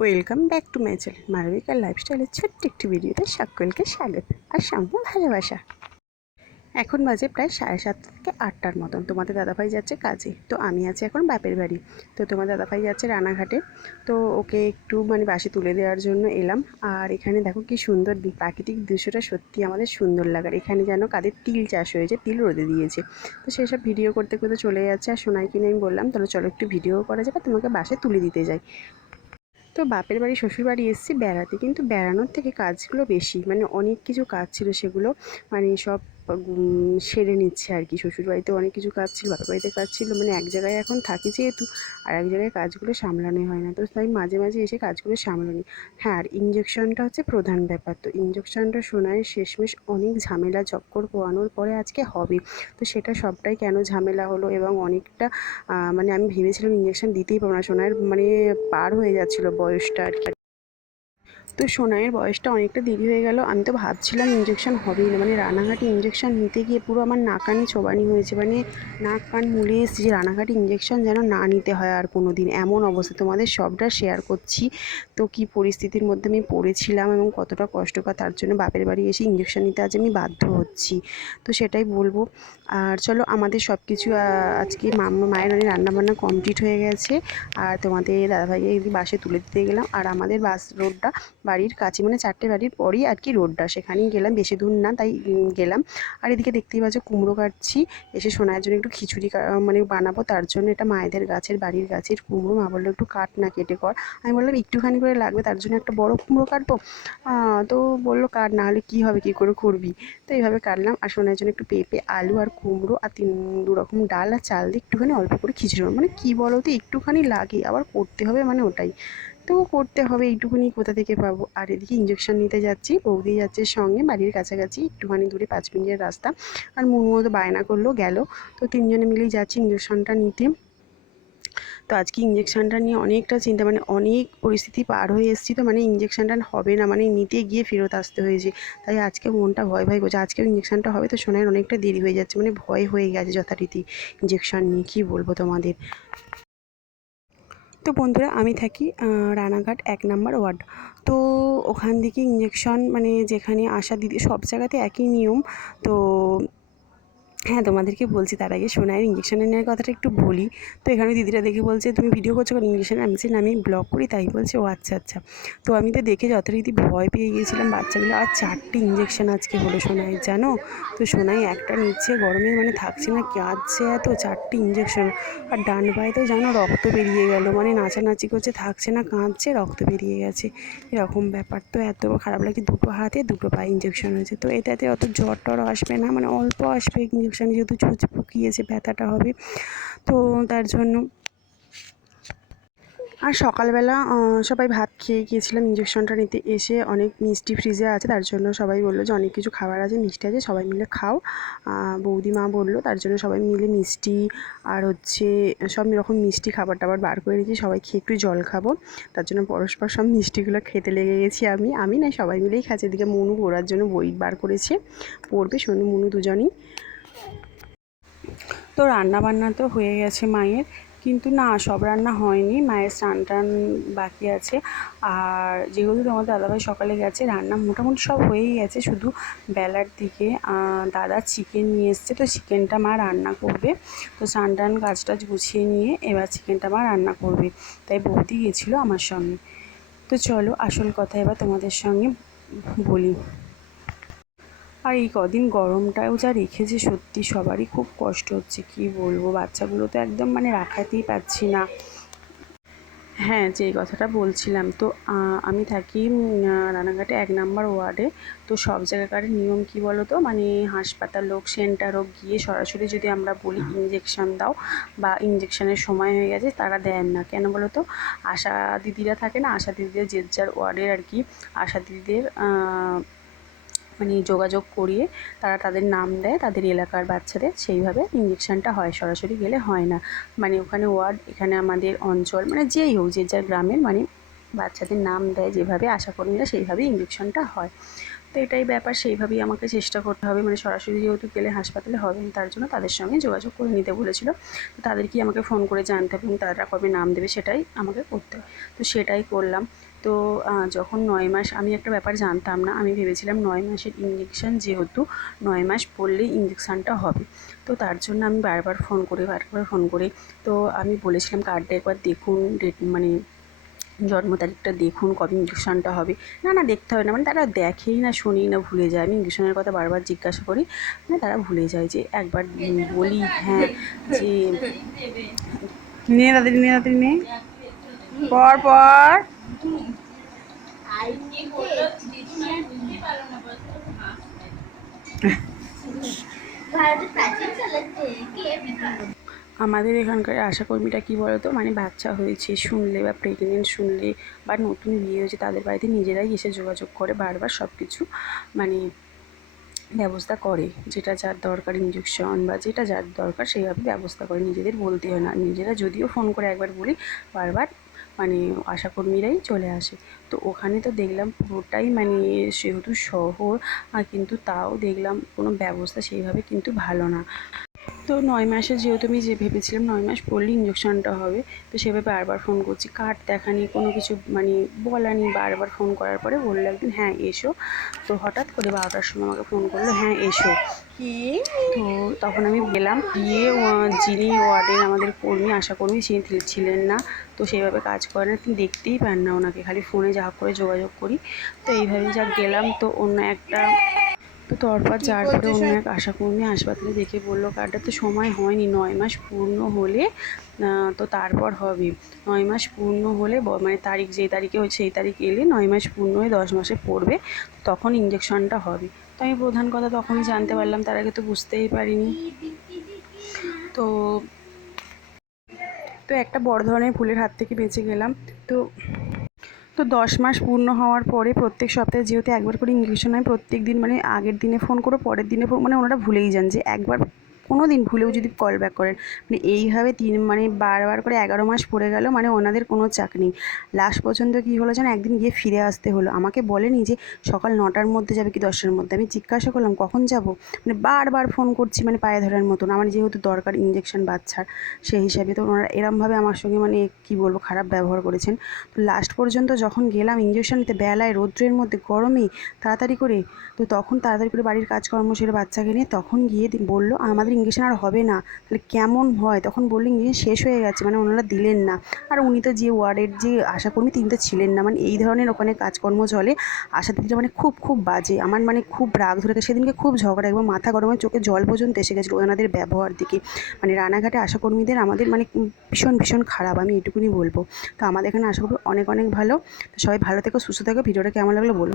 Welcome back to my channel মারবিকার লাইফস্টাইলের ছোট্ট একটি ভিডিওতে সকলকে স্বাগত আর সঙ্গে ভালোবাসা। এখন বাজে প্রায় সাড়ে সাতটা থেকে আটটার মতন। তোমাদের দাদাভাই যাচ্ছে কাজে, তো আমি আছি এখন বাপের বাড়ি। তো তোমার দাদাভাই যাচ্ছে রানাঘাটে। তো ওকে একটু মানে বাসে তুলে দেওয়ার জন্য এলাম। আর এখানে দেখো কি সুন্দর প্রাকৃতিক দৃশ্যটা সত্যি আমাদের সুন্দর লাগার। এখানে যেন কাদের তিল চাষ হয়েছে, তিল রোদে দিয়েছে। তো সেসব ভিডিও করতে করতে চলে যাচ্ছে। আর সোনাইকে নিয়ে আমি বললাম, তাহলে চলো একটু ভিডিও করা যাবে তোমাকে বাসে তুলে দিতে যাই। তো বাপের বাড়ি, শ্বশুর বাড়ি এসেছি বেড়াতে। কিন্তু বেড়ানোর থেকে কাজগুলো বেশি। মানে অনেক কিছু কাজ ছিল সেগুলো মানে সব সেরে নিচ্ছে আর কি। শ্বশুর বাড়িতে অনেক কিছু কাজ ছিল, বাপের বাড়িতে কাজ ছিল মানে এক জায়গায় এখন থাকি যেহেতু, আর এক জায়গায় কাজগুলো সামলানোই হয় না। তো তাই মাঝে মাঝে এসে কাজগুলো সামলানি। হ্যাঁ আর ইঞ্জেকশনটা হচ্ছে প্রধান ব্যাপার। তো ইঞ্জেকশনটা শোনায় শেষমেশ অনেক ঝামেলা, চক্কর পোয়ানোর পরে আজকে হবে। তো সেটা সবটাই কেন ঝামেলা হলো এবং অনেকটা মানে আমি ভেবেছিলাম ইঞ্জেকশন দিতেই পারব না। সোনার মানে পার হয়ে যাচ্ছিল বয়সটা আর কি। তো সোনাইয়ের বয়সটা অনেকটা দেরি হয়ে গেল। আমি তো ভাবছিলাম ইঞ্জেকশন হবেই না। মানে রানাঘাটে ইঞ্জেকশন নিতে গিয়ে পুরো আমার নাকানি চোবানি হয়েছে। মানে নাক কান মুলে এসেছি যে রানাঘাটে ইঞ্জেকশন যেন না নিতে হয় আর কোনো দিন এমন অবস্থা। তোমাদের সবটা শেয়ার করছি। তো কি পরিস্থিতির মধ্যে আমি পড়েছিলাম এবং কতটা কষ্টকর তার জন্য বাপের বাড়ি এসে ইঞ্জেকশন নিতে আজ আমি বাধ্য হচ্ছি। তো সেটাই বলব। আর চলো আমাদের সব কিছু আজকে মাম্মা মায়ের অনেক রান্নাবান্না কমপ্লিট হয়ে গেছে। আর তোমাদের দাদাভাইকে বাসে তুলে দিতে গেলাম। আর আমাদের বাস রোডটা বাড়ির কাছে মানে চারটে বাড়ির পরই আর কি রোডটা। সেখানেই গেলাম, বেশি দূর না, তাই গেলাম। আর এদিকে দেখতেই পাচ্ছ কুমড়ো কাটছি, এসে সোনার জন্য একটু খিচুড়ি মানে বানাবো, তার জন্য এটা মায়েদের গাছের, বাড়ির গাছের কুমড়ো। মা বলল, একটু কাট না, কেটে কর। আমি বললাম, একটুখানি করে লাগবে, তার জন্য একটা বড় কুমড়ো কাটবো? তো বলল, কাট, না হলে কী হবে, কী করে করবি? তো এইভাবে কাটলাম, আর সোনার জন্য একটু পেঁপে, আলু আর কুমড়ো, আর তিন, দু রকম ডাল, আর চাল দিয়ে একটুখানি অল্প করে খিচুড়ি। মানে কী বলো তো, একটুখানি লাগে, আবার করতে হবে মানে ওটাই। তো করতে হবে, এইটুকুনি কোথা থেকে পাবো? আর এদিকে ইঞ্জেকশন নিতে যাচ্ছি, বৌদি যাচ্ছে সঙ্গে বাড়ির কাছাকাছি, একটুখানি দূরে পাঁচ মিনিটের রাস্তা। আর মুনুও তো বায়না করল, গেল। তো তিনজনে মিলেই যাচ্ছি ইঞ্জেকশনটা নিতে। তো আজকে ইঞ্জেকশনটা নিয়ে অনেকটা চিন্তা মানে অনেক পরিস্থিতি পার হয়ে এসেছি তো মানে ইঞ্জেকশানটা হবে না মানে নিতে গিয়ে ফেরত আসতে হয়েছে। তাই আজকে মনটা ভয় ভয় করছে। আজকেও ইঞ্জেকশানটা হবে তো সোনার অনেকটা দেরি হয়ে যাচ্ছে মানে ভয় হয়ে গেছে যথারীতি ইঞ্জেকশন নিয়ে, কী বলব তোমাদের? তো বন্ধুরা, আমি থাকি রানাঘাট এক নাম্বার ওয়ার্ড। তো ওখান থেকে ইঞ্জেকশন মানে যেখানে আসা দিদি, সব জায়গাতে একই নিয়ম। তো হ্যাঁ তোমাদেরকে বলছি তার আগে সোনাইয়ের ইঞ্জেকশন নেওয়ার কথাটা একটু বলি। তো এখানে দিদিরা দেখে বলছে তুমি ভিডিও করছ কেন? ইঞ্জেকশন আমি বলছি, আমি ব্লগ করি তাই বলছে ও আচ্ছা আচ্ছা। তো আমি তো দেখে যথারীতি ভয় পেয়ে গিয়েছিলাম বাচ্চাগুলো। আর চারটে ইঞ্জেকশন আজকে হলো সোনাই জানো? তো সোনাই একটা নিচ্ছে গরমে মানে থাকছে না কাঁদছে এত চারটে ইঞ্জেকশন আর ডান পায়ে তো জানো রক্ত বেরিয়ে গেল মানে নাচানাচি করছে থাকছে না কাঁদছে রক্ত বেরিয়ে গেছে। এরকম ব্যাপার। তো এত খারাপ লাগছে দুটো হাতে দুটো পায়ে ইঞ্জেকশন হয়েছে। তো এটাতে অত জ্বর টর আসবে না মানে অল্প আসবে ইঞ্জেকশন যেহেতু চুচ পুকিয়েছে ব্যথাটা হবে। তো তার জন্য আর সকালবেলা সবাই ভাত খেয়ে গিয়েছিলাম ইঞ্জেকশনটা নিতে এসে অনেক মিষ্টি ফ্রিজে আছে তার জন্য সবাই বলল যে অনেক কিছু খাবার আছে মিষ্টি আছে সবাই মিলে খাও। আহ, বৌদি মা বলল তার জন্য সবাই মিলে মিষ্টি আর হচ্ছে সব রকম মিষ্টি খাবার টাবার বার করে রেখেছি সবাই খেয়ে একটু জল খাব। তার জন্য পরস্পর সব মিষ্টিগুলো খেতে লেগে গেছি আমি। আমি না সবাই মিলেই খাচ্ছি এদিকে মনু পড়ার জন্য বই বার করেছে পড়বে সোনু মনু দুজনই। তো রান্না বান্না তো হয়ে গেছে মায়ের, কিন্তু না, সব রান্না হয়নি। মায়ের স্নান টান বাকি আছে। আর যেহেতু তোমার দাদাভাই সকালে গেছে, রান্না মোটামুটি সব হয়েই গেছে। শুধু বেলার দিকে দাদা চিকেন নিয়ে এসছে, তো চিকেনটা মা রান্না করবে। তো স্নান টান কাজ টাজ গুছিয়ে নিয়ে এবার চিকেনটা মা রান্না করবে। তাই বৌদি গেছিল আমার সঙ্গে। তো চলো, আসল কথা এবার তোমাদের সঙ্গে বলি। আর এই কদিন গরমটাও যা রেখেছে সত্যি সবারই খুব কষ্ট হচ্ছে, কি বলব? বাচ্চাগুলো তো একদম মানে রাখাতেই পারছি না। হ্যাঁ যে কথাটা বলছিলাম, তো আমি থাকি রানাঘাটে এক নাম্বার ওয়ার্ডে। তো সব জায়গাকার নিয়ম কি বলো তো মানে হাসপাতাল হোক, সেন্টার হোক, গিয়ে সরাসরি যদি আমরা বলি ইঞ্জেকশান দাও বা ইঞ্জেকশানের সময় হয়ে গেছে, তারা দেন না। কেন বলো তো আশা দিদিরা থাকে না? আশা দিদিদের যে যার ওয়ার্ডের আর কি, আশা দিদিদের মানে যোগাযোগ করিয়ে তারা তাদের নাম দেয়, তাদের এলাকার বাচ্চাদের, সেইভাবে ইঞ্জেকশনটা হয়। সরাসরি গেলে হয় না। মানে ওখানে ওয়ার্ড, এখানে আমাদের অঞ্চল মানে যেই হোক, যে যার গ্রামের মানে বাচ্চাদের নাম দেয়, যেভাবে আশা আশাকর্মীরা সেইভাবেই ইঞ্জেকশনটা হয়। তো এটাই ব্যাপার, সেইভাবেই আমাকে চেষ্টা করতে হবে। মানে সরাসরি যেহেতু গেলে হাসপাতালে হবে, তার জন্য তাদের সঙ্গে যোগাযোগ করে নিতে বলেছিল। তো তাদেরকেই আমাকে ফোন করে জানতে হবে এবং তারা কবে নাম দেবে, সেটাই আমাকে করতে হবে তো সেটাই করলাম। তো যখন নয় মাস, আমি একটা ব্যাপার জানতাম না, আমি ভেবেছিলাম নয় মাসের ইঞ্জেকশান যেহেতু নয় মাস পড়লেই ইঞ্জেকশানটা হবে। তো তার জন্য আমি বারবার ফোন করে, বারবার ফোন করে, তো আমি বলেছিলাম কার্ডটা একবার দেখুন, ডেট মানে জন্ম তারিখটা দেখুন, কবে ইঞ্জেকশনটা হবে। না না, দেখতে হবে না মানে তারা দেখেই না, শুনেই না, ভুলে যায়। আমি ইঞ্জেকশনের কথা বারবার জিজ্ঞাসা করি মানে তারা ভুলে যায় যে একবার বলি হ্যাঁ যে নিয়ে তাদের নিয়ে তাদের নিয়ে পর পর। আমাদের এখানকার আশাকর্মীরা কী বলতো? মানে বাচ্চা হয়েছে, শুনলে বা প্রেগনেন্ট শুনলে বা নতুন বিয়ে হয়েছে, তাদের বাড়িতে নিজেরাই এসে যোগাযোগ করে, বারবার সব কিছু মানে ব্যবস্থা করে। যেটা যার দরকার ইঞ্জেকশন বা যেটা যার দরকার, সেইভাবে ব্যবস্থা করে। নিজেদের বলতে হয় না। নিজেরা যদিও ফোন করে একবার বলি, বারবার মানে আশাকর্মীরাই চলে আসে। তো ওখানে তো দেখলাম পুরোটাই মানে সেহেতু শহর কিন্তু তাও দেখলাম কোনো ব্যবস্থা সেইভাবে কিন্তু ভালো না। তো নয় মাসে যেহেতু আমি যে ভেবেছিলাম নয় মাস পড়লে ইঞ্জেকশনটা হবে তো সেভাবে বারবার ফোন করছি। কার্ড দেখানি কোনো কিছু মানে বলা নেই বারবার ফোন করার পরে বলল একদিন হ্যাঁ এসো। তো হঠাৎ করে বারোটার সময় আমাকে ফোন করল হ্যাঁ এসো। কি? তো তখন আমি গেলাম গিয়ে যিনি ওয়ার্ডের আমাদের কর্মী আশাকর্মী তিনি ছিল- ছিলেন না। তো সেইভাবে কাজ করেন না তিনি দেখতেই পান না ওনাকে খালি ফোনে যা করে যোগাযোগ করি। তো এইভাবে যা গেলাম তো অন্য একটা তো তারপর যার পরে অন্য এক আশাকর্মী হাসপাতালে দেখে বলল কার্ডটা তো সময় হয়নি নয় মাস পূর্ণ হলে তো তারপর হবে। নয় মাস পূর্ণ হলে মানে তারিখ যেই তারিখে হচ্ছে সেই তারিখ এলে নয় মাস পূর্ণ হয়ে দশ মাসে পড়বে তখন ইঞ্জেকশনটা হবে। তো আমি প্রধান কথা তখনই জানতে পারলাম তার আগে তো বুঝতেই পারিনি। তো তো একটা বড় ধরনের ফুলের হাত থেকে বেঁচে গেলাম। তো তো দশ মাস পূর্ণ হওয়ার পরে প্রত্যেক সপ্তাহে যেহেতু একবার করে ইঞ্জেকশন হয়, প্রত্যেক দিন মানে আগের দিনে ফোন করে, পরের দিনে ফোন মানে ওনারা ভুলেই যান যে একবার কোনো দিন ভুলেও যদি কল ব্যাক করেন। মানে এইভাবে তিন মানে বারবার করে এগারো মাস পড়ে গেল মানে ওনাদের কোনো চাক নেই। লাস্ট পর্যন্ত কী হলো যেন একদিন গিয়ে ফিরে আসতে হলো। আমাকে বলেনি যে সকাল নটার মধ্যে যাবে কি দশটার মধ্যে। আমি জিজ্ঞাসা করলাম, কখন যাব? মানে বারবার ফোন করছি মানে পায়ে ধরার মতন। আমার যেহেতু দরকার ইঞ্জেকশন বাচ্চার সেই হিসাবে তো ওনারা এরমভাবে আমার সঙ্গে মানে কী বলব, খারাপ ব্যবহার করেছেন। তো লাস্ট পর্যন্ত যখন গেলাম ইঞ্জেকশন নিতে বেলায়, রৌদ্রের মধ্যে, গরমে, তাড়াতাড়ি করে, তো তখন তাড়াতাড়ি করে বাড়ির কাজকর্ম সেরে বাচ্চাকে নিয়ে তখন গিয়ে বলল, আমাদের ইঞ্জেকশন আর হবে না। তাহলে কেমন হয়? তখন বলল ইঞ্জেকশন শেষ হয়ে গেছে। মানে ওনারা দিলেন না। আর উনি তো যে ওয়ার্ডের যে আশাকর্মী, তিনি তো ছিলেন না। মানে এই ধরনের ওখানে কাজকর্ম চলে। আশা দিদিরা মানে খুব খুব বাজে। আমার মানে খুব রাগ ধরে গেছে। সেদিনকে খুব ঝগড়া একবার মাথা গরমে চোখে জল পর্যন্ত এসে গেছিল ওনাদের ব্যবহার দিকে মানে রানাঘাটে আশাকর্মীদের আমাদের মানে ভীষণ ভীষণ খারাপ, আমি এটুকুনি বলব। তো আমাদের এখানে আশাকর্মী অনেক অনেক ভালো। তো সবাই ভালো থেকো, সুস্থ থেকো। ভিডিওটা কেমন লাগল বলো।